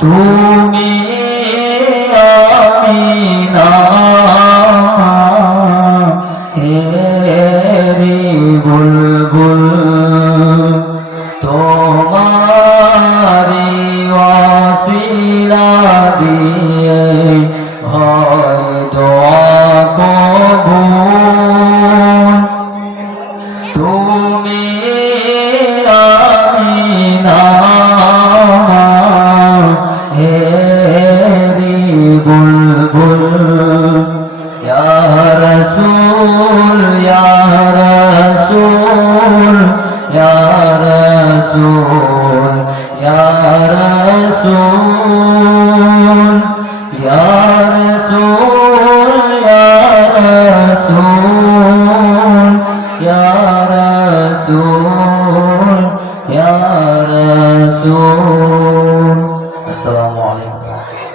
তুমি আমিনা হেরি বুলবুল তোমারি ওয়াসিলা দিয়ে হয় দোয়া কবুল তুমি আমিনা হেরি বুলবুল ইয়া রাসূল ইয়া রাসূল ইয়া রাসূল ইয়া রাসূল ইয়া রাসূল ইয়া রাসূল ইয়া রাসূল। আসসালামু আলাইকুম।